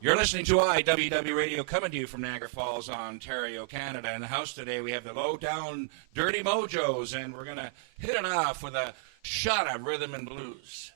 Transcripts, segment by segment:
You're listening to IWW Radio, coming to you from Niagara Falls, Ontario, Canada. In the house today, we have the Lowdown Dirty Mojo's, and we're going to hit it off with a shot of rhythm and blues.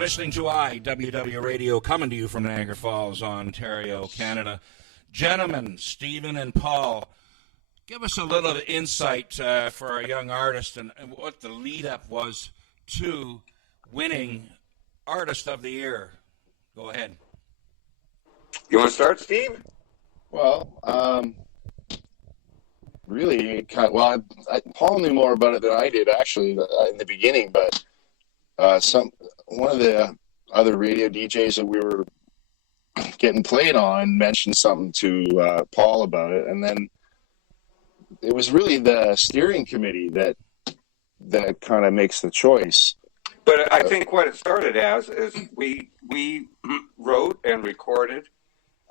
Listening to IWW Radio, coming to you from Niagara Falls, Ontario, Canada. Gentlemen, Stephen and Paul, give us a little insight for a young artist and what the lead-up was to winning Artist of the Year. Go ahead. You want to start, Steve? Well, really, Paul knew more about it than I did actually in the beginning. But one of the other radio DJs that we were getting played on mentioned something to Paul about it, and then it was really the steering committee that kind of makes the choice. But I think what it started as is we wrote and recorded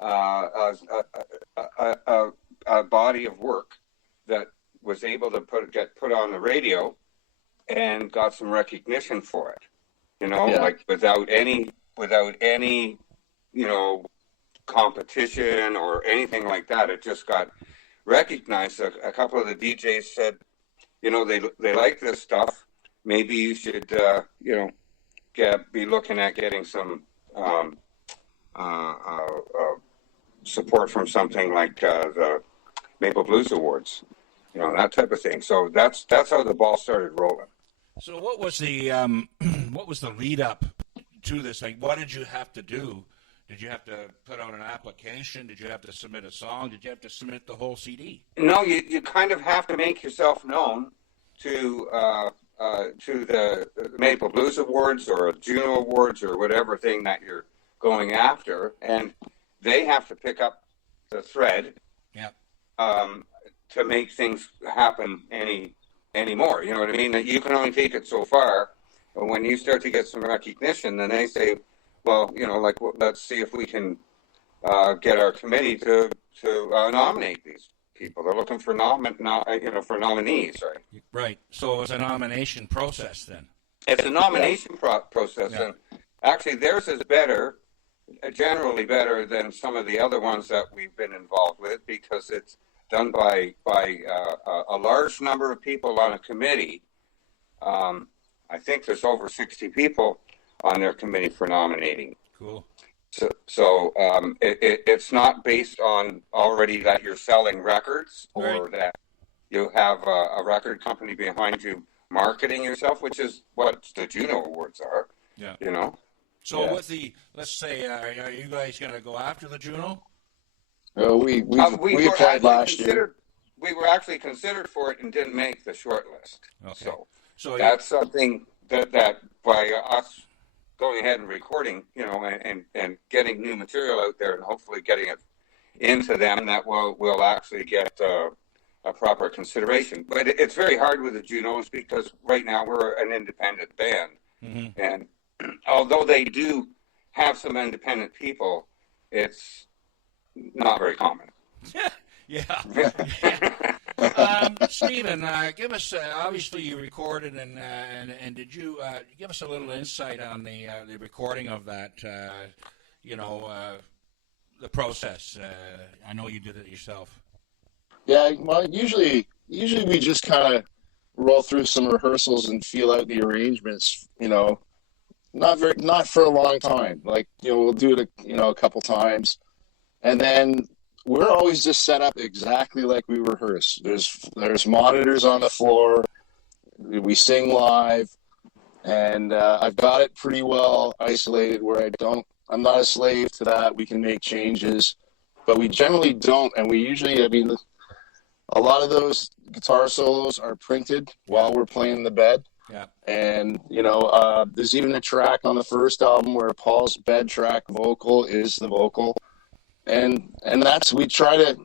a body of work that was able to get put on the radio and got some recognition for it. Like without any competition or anything like that. It just got recognized. A couple of the DJs said, they like this stuff. Maybe you should, be looking at getting some support from something like the Maple Blues Awards, that type of thing. So that's how the ball started rolling. So what was the lead up to this thing? What did you have to do? Did you have to put out an application? Did you have to submit a song? Did you have to submit the whole CD? No, you kind of have to make yourself known to the Maple Blues Awards or Juno Awards or whatever thing that you're going after, and they have to pick up the thread to make things happen anymore. You know what I mean? You can only take it so far. But when you start to get some recognition, then they say, well, let's see if we can get our committee to nominate these people. They're looking for nominees, right? Right. So it's a nomination process then. It's a nomination process, and actually theirs is generally better than some of the other ones that we've been involved with, because it's done by a large number of people on a committee. I think there's over 60 people on their committee for nominating. Cool. So it's not based on already that you're selling records or that you have a record company behind you marketing yourself, which is what the Juno Awards are. Yeah. So with let's say, are you guys going to go after the Juno? We applied last year. We were actually considered for it and didn't make the short list. Okay. So that's something that by us going ahead and recording, and getting new material out there and hopefully getting it into them, that will actually get a proper consideration. But it's very hard with the Junos because right now we're an independent band. Mm-hmm. And although they do have some independent people, it's not very common. Yeah. Stephen, give us. Obviously, you recorded, and did you give us a little insight on the recording of that? The process. I know you did it yourself. Yeah. Well, usually we just kind of roll through some rehearsals and feel out the arrangements. Not for a long time. Like we'll do it a couple times, and then we're always just set up exactly like we rehearse. There's monitors on the floor. We sing live, and I've got it pretty well isolated where I'm not a slave to that. We can make changes, but we generally don't. And we usually, a lot of those guitar solos are printed while we're playing the bed. Yeah. And, there's even a track on the first album where Paul's bed track vocal is the vocal. And that's, we try to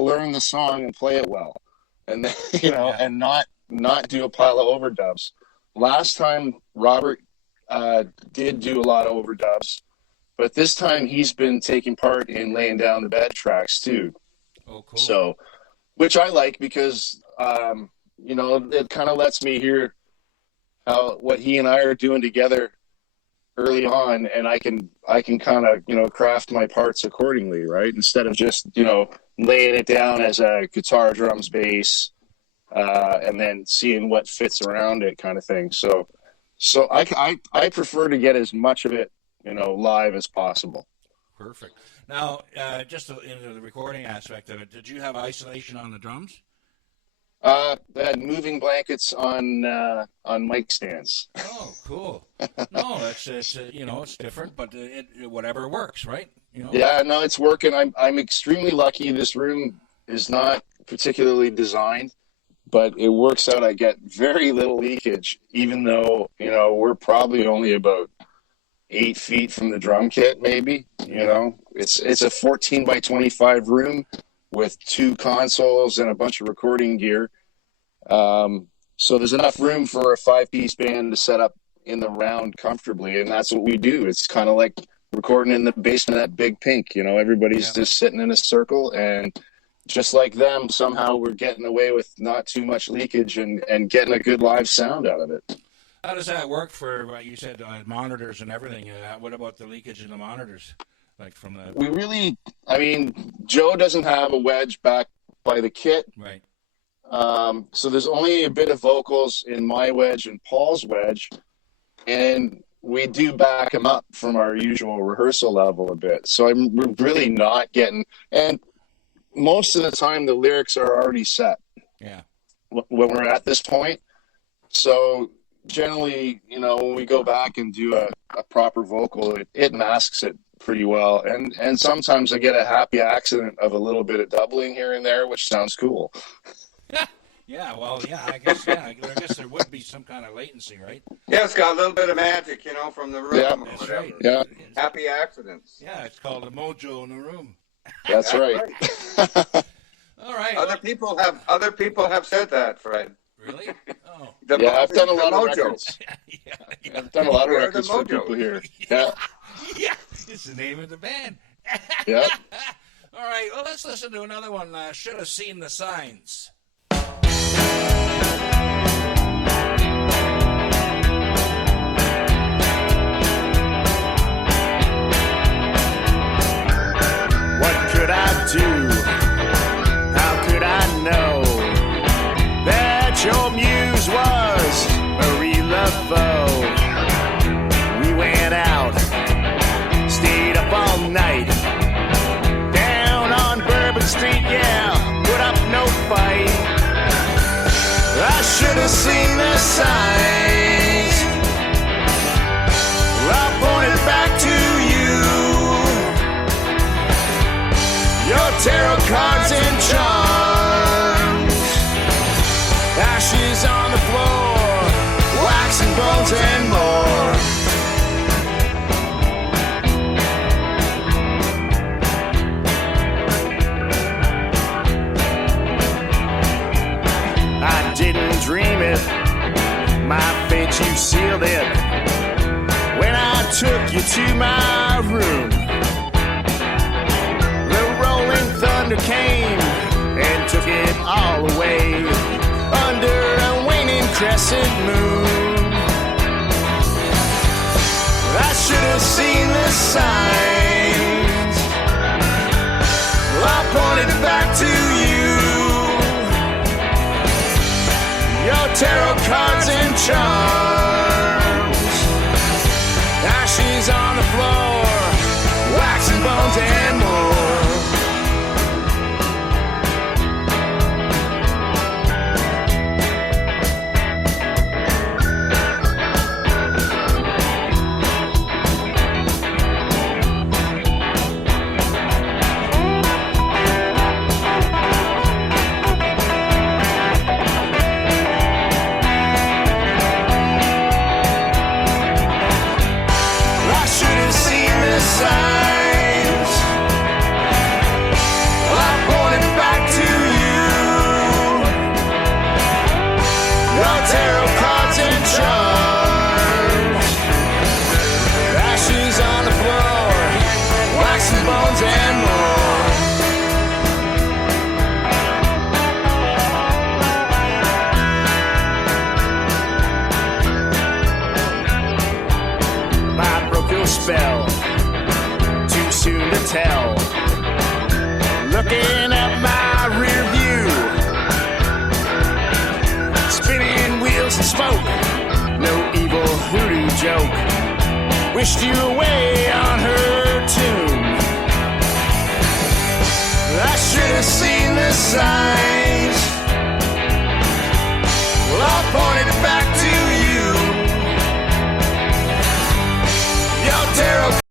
learn the song and play it well. And then, and not do a pile of overdubs. Last time Robert did do a lot of overdubs, but this time he's been taking part in laying down the bed tracks too. Oh, cool. So, which I like because, it kind of lets me hear what he and I are doing together early on, and I can kind of, craft my parts accordingly, right? Instead of just, laying it down as a guitar, drums, bass, and then seeing what fits around it kind of thing. So I prefer to get as much of it, live as possible. Perfect. Now, just into the recording aspect of it, did you have isolation on the drums? They had moving blankets on mic stands. Oh, cool. No, it's you know, it's different, but whatever works, right? You know. Yeah, no, it's working. I'm extremely lucky. This room is not particularly designed, but it works out. I get very little leakage, even though, you know, we're probably only about 8 feet from the drum kit, maybe. You know, it's a 14 by 25 room with 2 consoles and a bunch of recording gear. So there's enough room for a 5-piece band to set up in the round comfortably, and that's what we do. It's kind of like recording in the basement at Big Pink. You know, everybody's just sitting in a circle, and just like them, somehow we're getting away with not too much leakage and getting a good live sound out of it. How does that work for, you said, monitors and everything? What about the leakage in the monitors? Like from the... Joe doesn't have a wedge back by the kit. Right. So there's only a bit of vocals in my wedge and Paul's wedge, and we do back them up from our usual rehearsal level a bit. So we're really not getting... And most of the time, the lyrics are already set. Yeah. When we're at this point. So... generally, you know, when we go back and do a proper vocal, it masks it pretty well. And sometimes I get a happy accident of a little bit of doubling here and there, which sounds cool. I guess there would be some kind of latency, right? Yeah, it's got a little bit of magic, you know, from the room. Yeah, or that's whatever. right. Yeah. Happy accidents. Yeah, it's called a mojo in the room. That's right. All right. Other people have said that, Fred. Really? Oh. I've done a lot of mojo. records. I've done a lot of records for people here. Yeah. Yeah, it's the name of the band. Yeah. All right, well, let's listen to another one. Should have seen the signs. What could I do? How could I know that your muse was a real love foe? We went out, stayed up all night, down on Bourbon Street, yeah, put up no fight. I should have seen the signs. I pointed back to you. Your tarot cards and charms, ashes on the floor, wax and bones and more. I didn't dream it, my fate you sealed it, when I took you to my room. Thunder came and took it all away under a waning crescent moon. I should have seen the signs. I pointed back to you. Your tarot cards and charms, ashes on the floor, wax and bones and more. Spell, too soon to tell. Looking at my rear view, spinning wheels and smoke, no evil hoodoo joke, wished you away on her tomb. I should have seen the sign.